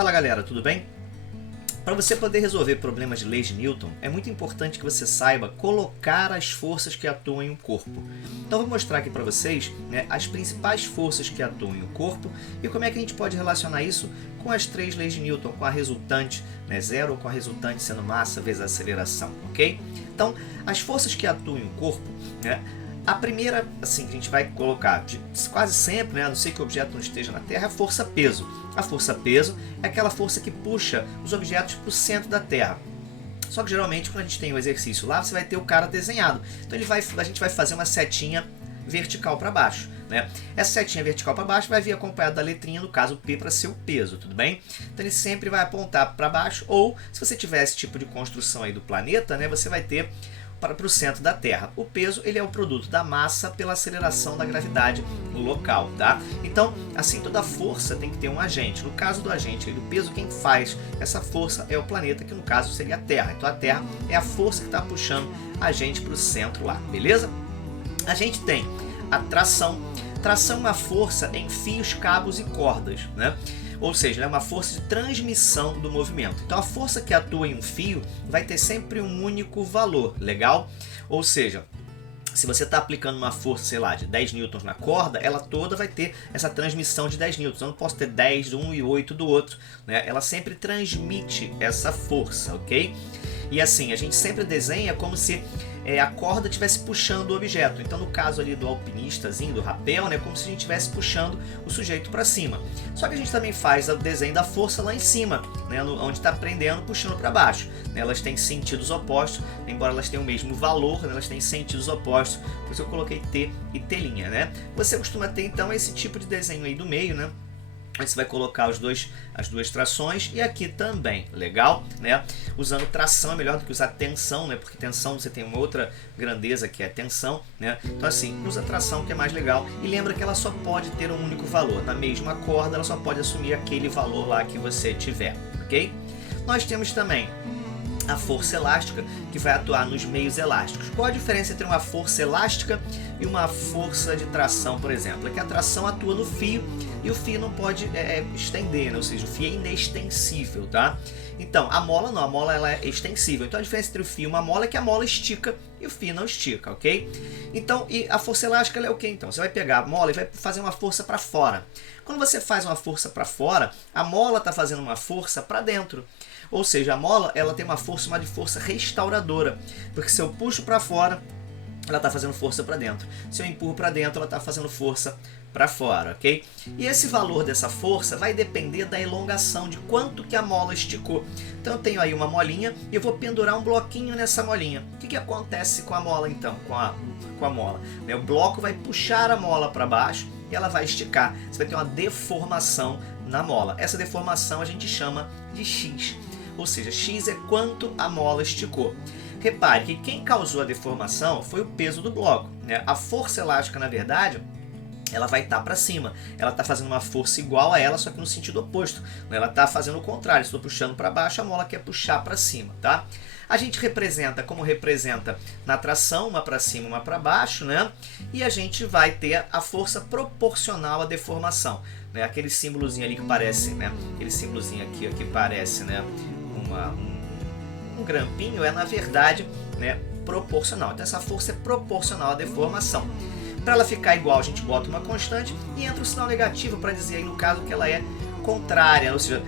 Fala galera, tudo bem? Para você poder resolver problemas de leis de Newton, é muito importante que você saiba colocar as forças que atuam em um corpo. Então vou mostrar aqui para vocês as principais forças que atuam em um corpo e como é que a gente pode relacionar isso com as três leis de Newton, com a resultante, zero, ou com a resultante sendo massa vezes aceleração, ok? Então, as forças que atuam em um corpo, a primeira, assim, que a gente vai colocar quase sempre, a não ser que o objeto não esteja na Terra, é a força-peso. A força-peso é aquela força que puxa os objetos para o centro da Terra. Só que geralmente quando a gente tem o exercício lá, você vai ter o cara desenhado. Então a gente vai fazer uma setinha vertical para baixo. Essa setinha vertical para baixo vai vir acompanhada da letrinha, no caso P, para ser o peso, tudo bem? Então ele sempre vai apontar para baixo, ou se você tiver esse tipo de construção aí do planeta, você vai ter para o centro da Terra. O peso ele é o produto da massa pela aceleração da gravidade no local, tá? Então, assim, toda força tem que ter um agente. No caso do agente do peso, quem faz essa força é o planeta, que no caso seria a Terra. Então a Terra é a força que está puxando a gente para o centro lá, beleza? A gente tem a tração. Tração é uma força em fios, cabos e cordas, Ou seja, é uma força de transmissão do movimento. Então a força que atua em um fio vai ter sempre um único valor, legal? Ou seja, se você está aplicando uma força, sei lá, de 10 newtons na corda, ela toda vai ter essa transmissão de 10 newtons. Eu não posso ter 10 de um e 8 do outro, Ela sempre transmite essa força, ok? E assim, a gente sempre desenha como se a corda estivesse puxando o objeto. Então no caso ali do alpinistazinho, do rapel, como se a gente estivesse puxando o sujeito para cima. Só que a gente também faz o desenho da força lá em cima, onde está prendendo, puxando para baixo. Elas têm sentidos opostos, embora elas tenham o mesmo valor, elas têm sentidos opostos, por isso eu coloquei T e T', Você costuma ter então esse tipo de desenho aí do meio, onde você vai colocar as duas trações, e aqui também, legal? Usando tração é melhor do que usar tensão, porque tensão você tem uma outra grandeza que é tensão, Então assim, usa tração que é mais legal, e lembra que ela só pode ter um único valor. Na mesma corda ela só pode assumir aquele valor lá que você tiver, ok? Nós temos também a força elástica, que vai atuar nos meios elásticos. Qual a diferença entre uma força elástica e uma força de tração, por exemplo? É que a tração atua no fio e o fio não pode estender, ou seja, o fio é inextensível, tá? Então, a mola não, a mola ela é extensível. Então a diferença entre o fio e uma mola é que a mola estica e o fio não estica, ok? Então, e a força elástica ela é o quê? Então, você vai pegar a mola e vai fazer uma força para fora. Quando você faz uma força para fora, a mola está fazendo uma força para dentro. Ou seja, a mola ela tem uma força chamada de força restauradora, porque se eu puxo para fora, ela está fazendo força para dentro. Se eu empurro para dentro, ela está fazendo força para fora, ok? E esse valor dessa força vai depender da elongação, de quanto que a mola esticou. Então eu tenho aí uma molinha e eu vou pendurar um bloquinho nessa molinha. O que acontece com a mola então? Com a mola? O bloco vai puxar a mola para baixo e ela vai esticar. Você vai ter uma deformação na mola. Essa deformação a gente chama de X. Ou seja, X é quanto a mola esticou. Repare que quem causou a deformação foi o peso do bloco. A força elástica, na verdade, ela vai estar para cima. Ela está fazendo uma força igual a ela, só que no sentido oposto. Ela está fazendo o contrário. Estou puxando para baixo, a mola quer puxar para cima, tá? A gente representa como representa na tração, uma para cima, uma para baixo, E a gente vai ter a força proporcional à deformação. Aquele símbolozinho ali que parece, Aquele símbolozinho aqui que parece, um grampinho é na verdade proporcional. Então essa força é proporcional à deformação. Para ela ficar igual, a gente bota uma constante e entra o sinal negativo para dizer aí no caso que ela é contrária, ou seja,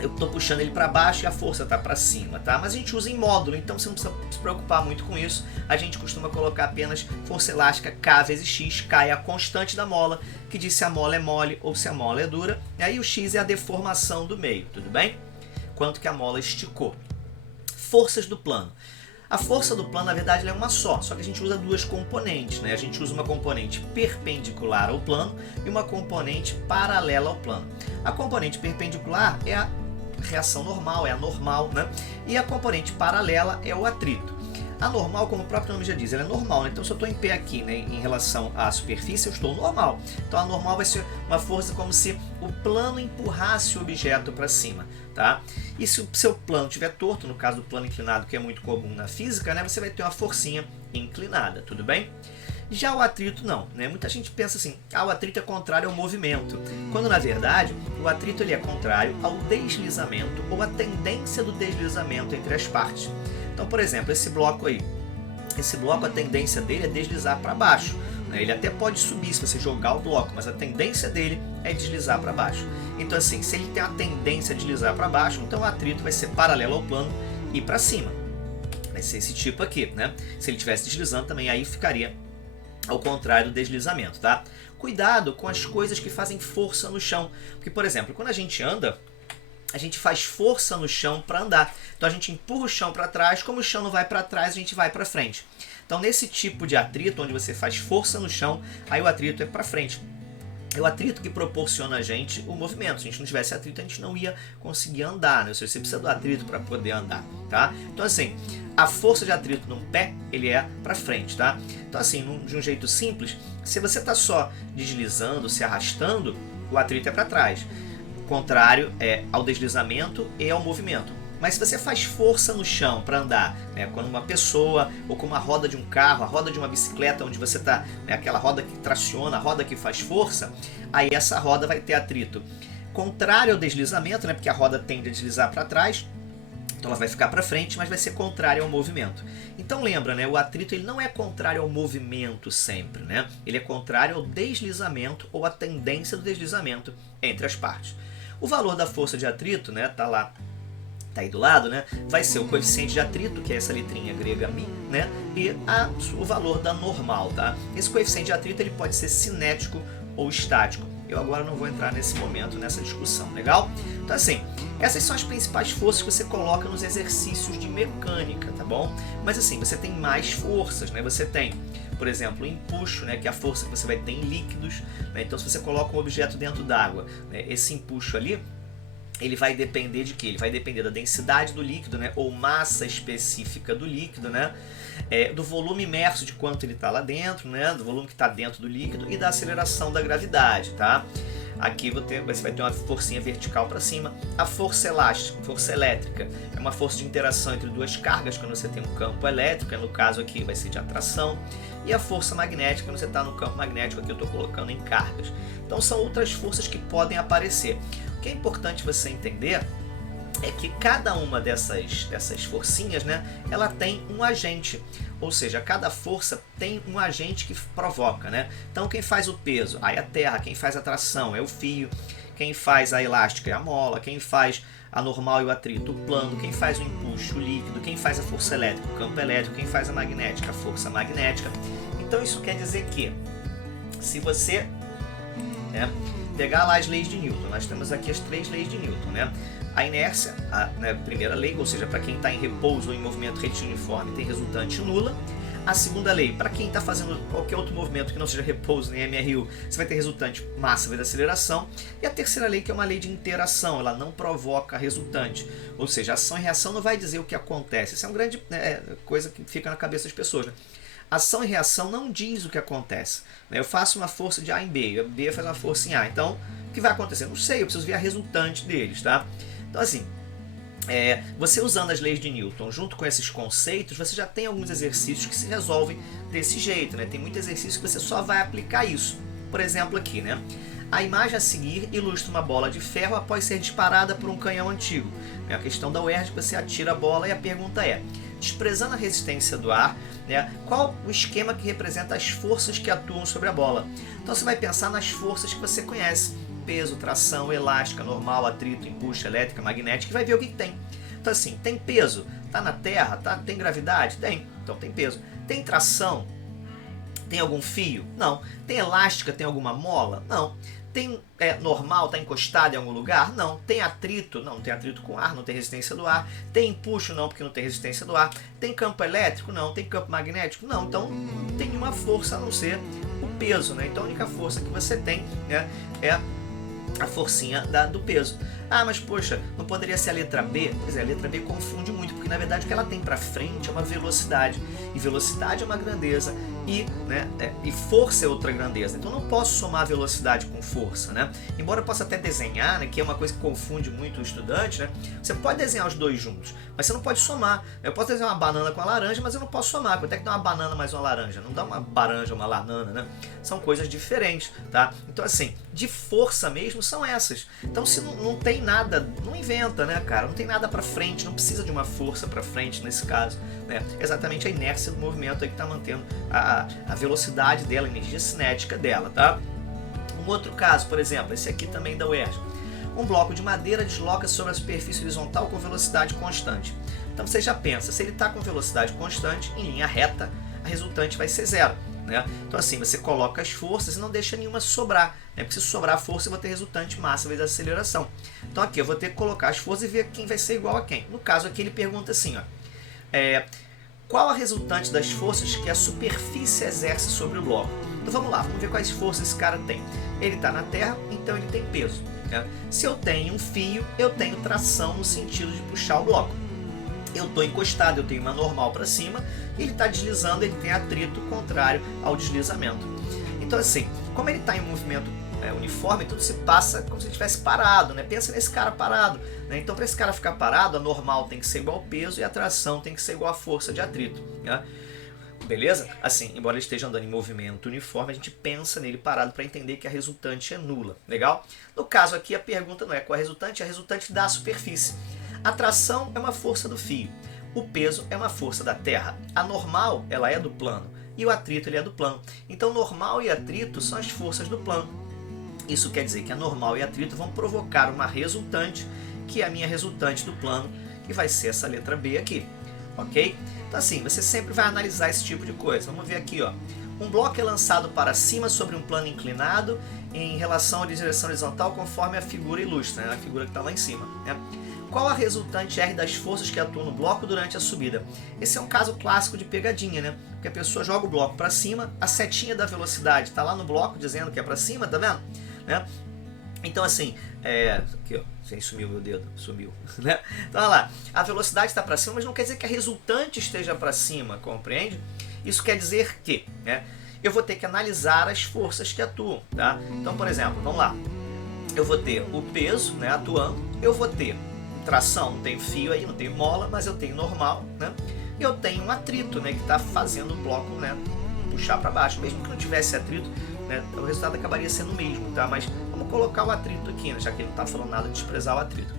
eu estou puxando ele para baixo e a força está para cima, tá? Mas a gente usa em módulo, então você não precisa se preocupar muito com isso. A gente costuma colocar apenas força elástica K vezes X. K é a constante da mola, que diz se a mola é mole ou se a mola é dura. E aí o X é a deformação do meio, tudo bem? Quanto que a mola esticou. Forças do plano. A força do plano, na verdade, ela é uma só que a gente usa duas componentes. A gente usa uma componente perpendicular ao plano e uma componente paralela ao plano. A componente perpendicular é a reação normal, é a normal, E a componente paralela é o atrito. A normal, como o próprio nome já diz, ela é normal, Então se eu estou em pé aqui, em relação à superfície, eu estou normal. Então a normal vai ser uma força como se o plano empurrasse o objeto para cima, tá? E se o seu plano estiver torto, no caso do plano inclinado, que é muito comum na física, você vai ter uma forcinha inclinada, tudo bem? Já o atrito não, né? Muita gente pensa assim, o atrito é contrário ao movimento, quando na verdade o atrito ele é contrário ao deslizamento ou à tendência do deslizamento entre as partes. Então, por exemplo, esse bloco aí, a tendência dele é deslizar para baixo, né? Ele até pode subir se você jogar o bloco, mas a tendência dele é deslizar para baixo. Então assim, se ele tem a tendência a deslizar para baixo, então o atrito vai ser paralelo ao plano e para cima. Vai ser esse tipo aqui, né? Se ele estivesse deslizando também, aí ficaria ao contrário do deslizamento, tá? Cuidado com as coisas que fazem força no chão. Porque, por exemplo, quando a gente anda, a gente faz força no chão para andar. Então a gente empurra o chão para trás, como o chão não vai para trás, a gente vai para frente. Então nesse tipo de atrito, onde você faz força no chão, aí o atrito é para frente. É o atrito que proporciona a gente o movimento. Se a gente não tivesse atrito, a gente não ia conseguir andar, né? Ou seja, você precisa do atrito para poder andar, tá? Então assim, a força de atrito no pé, ele é para frente, tá? Então assim, de um jeito simples, se você está só deslizando, se arrastando, o atrito é para trás. O contrário é ao deslizamento e ao movimento. Mas se você faz força no chão para andar, né, quando uma pessoa, ou com uma roda de um carro, a roda de uma bicicleta, onde você está, né, aquela roda que traciona, a roda que faz força, aí essa roda vai ter atrito contrário ao deslizamento, né, porque a roda tende a deslizar para trás, então ela vai ficar para frente, mas vai ser contrária ao movimento. Então lembra, né, o atrito ele não é contrário ao movimento sempre, né? Ele é contrário ao deslizamento ou à tendência do deslizamento entre as partes. O valor da força de atrito, né, tá lá, tá aí do lado, né, vai ser o coeficiente de atrito, que é essa letrinha grega μ, né, e o valor da normal, tá? Esse coeficiente de atrito ele pode ser cinético ou estático. Eu agora não vou entrar nesse momento, nessa discussão, legal? Então assim, essas são as principais forças que você coloca nos exercícios de mecânica, tá bom? Mas assim, você tem mais forças, né? Você tem, por exemplo, o empuxo, né, que é a força que você vai ter em líquidos, né? Então se você coloca um objeto dentro d'água, né, esse empuxo ali, ele vai depender de quê? Ele vai depender da densidade do líquido, né? Ou massa específica do líquido, né? Do volume imerso, de quanto ele está lá dentro, né? Do volume que está dentro do líquido e da aceleração da gravidade, tá? Aqui você vai ter uma forcinha vertical para cima. A força elástica, força elétrica, é uma força de interação entre duas cargas quando você tem um campo elétrico, no caso aqui vai ser de atração. E a força magnética, quando você está no campo magnético, aqui eu estou colocando em cargas. Então são outras forças que podem aparecer. O que é importante você entender é que cada uma dessas forcinhas, né, ela tem um agente, ou seja, cada força tem um agente que provoca, né? Então quem faz o peso, aí a terra, quem faz a tração é o fio, quem faz a elástica é a mola, quem faz a normal e o atrito, o plano, quem faz o empuxo, o líquido, quem faz a força elétrica, o campo elétrico, quem faz a magnética, a força magnética. Então isso quer dizer que se você, né, pegar lá as leis de Newton, nós temos aqui as 3 leis de Newton, né? A inércia, né, primeira lei, ou seja, para quem está em repouso ou em movimento retiliniforme, tem resultante nula. A segunda lei, para quem está fazendo qualquer outro movimento que não seja repouso nem MRU, você vai ter resultante massa vezes aceleração. E a terceira lei, que é uma lei de interação, ela não provoca resultante. Ou seja, ação e reação não vai dizer o que acontece. Isso é uma grande coisa que fica na cabeça das pessoas, né? Ação e reação não diz o que acontece. Eu faço uma força de A em B, B faz uma força em A. Então, o que vai acontecer? Não sei, eu preciso ver a resultante deles, tá? Então, assim, você usando as leis de Newton junto com esses conceitos, você já tem alguns exercícios que se resolvem desse jeito, né? Tem muito exercício que você só vai aplicar isso. Por exemplo, aqui, né? A imagem a seguir ilustra uma bola de ferro após ser disparada por um canhão antigo. É a questão da UERJ, você atira a bola e a pergunta é: desprezando a resistência do ar, né, qual o esquema que representa as forças que atuam sobre a bola? Então você vai pensar nas forças que você conhece: peso, tração, elástica, normal, atrito, empuxo, elétrica, magnética, e vai ver o que tem. Então assim, tem peso? Tá na terra? Tem gravidade? Tem. Então tem peso. Tem tração? Tem algum fio? Não. Tem elástica? Tem alguma mola? Não. Tem normal? Está encostado em algum lugar? Não. Tem atrito? Não, não tem atrito com ar, não tem resistência do ar. Tem empuxo? Não, porque não tem resistência do ar. Tem campo elétrico? Não. Tem campo magnético? Não. Então não tem nenhuma força a não ser o peso, né? Então a única força que você tem, né, é a forcinha do peso. Ah, mas poxa, não poderia ser a letra B? Pois é, a letra B confunde muito, porque na verdade o que ela tem para frente é uma velocidade. E velocidade é uma grandeza, e força é outra grandeza. Então eu não posso somar velocidade com força, né? Embora eu possa até desenhar, né, que é uma coisa que confunde muito o estudante, né? Você pode desenhar os dois juntos, mas você não pode somar. Eu posso desenhar uma banana com a laranja, mas eu não posso somar. Quanto é que dá uma banana mais uma laranja? Não dá uma laranja uma banana, né? São coisas diferentes, tá? Então assim, de força mesmo são essas. Então se não tem nada, não inventa, né, cara? Não tem nada para frente, não precisa de uma força para frente nesse caso, né? Exatamente a inércia do movimento aí que está mantendo a velocidade dela, a energia cinética dela, tá? Um outro caso, por exemplo, esse aqui também da UERJ. Um bloco de madeira desloca sobre a superfície horizontal com velocidade constante. Então você já pensa, se ele está com velocidade constante, em linha reta, a resultante vai ser zero, né? Então assim, você coloca as forças e não deixa nenhuma sobrar, né? Porque se sobrar força, eu vou ter resultante massa vezes aceleração. Então aqui eu vou ter que colocar as forças e ver quem vai ser igual a quem. No caso aqui ele pergunta assim, ó, qual a resultante das forças que a superfície exerce sobre o bloco? Então vamos lá, vamos ver quais forças esse cara tem. Ele está na terra, então ele tem peso, né? Se eu tenho um fio, eu tenho tração no sentido de puxar o bloco. Eu estou encostado, eu tenho uma normal para cima, e ele está deslizando, ele tem atrito contrário ao deslizamento. Então assim, como ele está em movimento uniforme, tudo se passa como se ele estivesse parado, né? Pensa nesse cara parado, né? Então para esse cara ficar parado, a normal tem que ser igual ao peso e a tração tem que ser igual à força de atrito, né? Beleza? Assim, embora ele esteja andando em movimento uniforme, a gente pensa nele parado para entender que a resultante é nula, legal? No caso aqui a pergunta não é qual é a resultante da superfície. A tração é uma força do fio, o peso é uma força da terra, a normal ela é do plano e o atrito ele é do plano. Então normal e atrito são as forças do plano. Isso quer dizer que a normal e atrito vão provocar uma resultante, que é a minha resultante do plano, que vai ser essa letra B aqui, ok? Então assim, você sempre vai analisar esse tipo de coisa. Vamos ver aqui, ó. Um bloco é lançado para cima sobre um plano inclinado em relação à direção horizontal, conforme a figura ilustra, né? A figura que está lá em cima, né? Qual a resultante R das forças que atuam no bloco durante a subida? Esse é um caso clássico de pegadinha, né? Porque a pessoa joga o bloco para cima, a setinha da velocidade está lá no bloco dizendo que é para cima, tá vendo? Né? Então assim, aqui ó, sumiu meu dedo, sumiu, né? Então olha lá, a velocidade está para cima, mas não quer dizer que a resultante esteja para cima, compreende? Isso quer dizer que, né, eu vou ter que analisar as forças que atuam, tá? Então, por exemplo, vamos lá, eu vou ter o peso, né, atuando, eu vou ter tração, não tem fio aí, não tem mola, mas eu tenho normal, né? E eu tenho um atrito, né, que está fazendo o bloco, né, puxar para baixo, mesmo que não tivesse atrito, né, o resultado acabaria sendo o mesmo, tá? Mas vamos colocar o atrito aqui, né, já que ele não está falando nada de desprezar o atrito.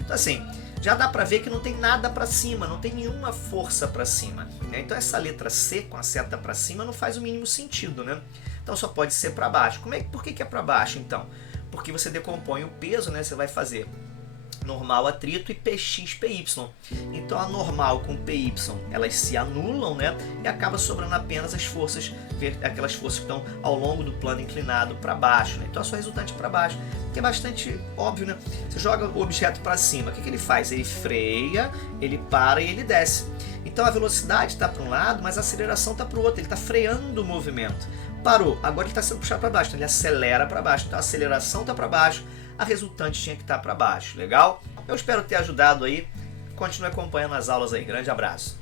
Então assim, já dá para ver que não tem nada para cima, não tem nenhuma força para cima, né? Então essa letra C com a seta para cima não faz o mínimo sentido, né? Então só pode ser para baixo. Por que é para baixo então? Porque você decompõe o peso, né? Você vai fazer normal atrito e Px, Py. Então a normal com Py, elas se anulam, né? E acaba sobrando apenas as forças, aquelas forças que estão ao longo do plano inclinado para baixo, né? Então a sua resultante para baixo, que é bastante óbvio, né? Você joga o objeto para cima, o que ele faz? Ele freia, ele para e ele desce. Então a velocidade está para um lado, mas a aceleração está para o outro, ele está freando o movimento. Parou, agora ele está sendo puxado para baixo, então ele acelera para baixo, então a aceleração está para baixo, a resultante tinha que estar para baixo, legal? Eu espero ter ajudado aí, continue acompanhando as aulas aí, grande abraço!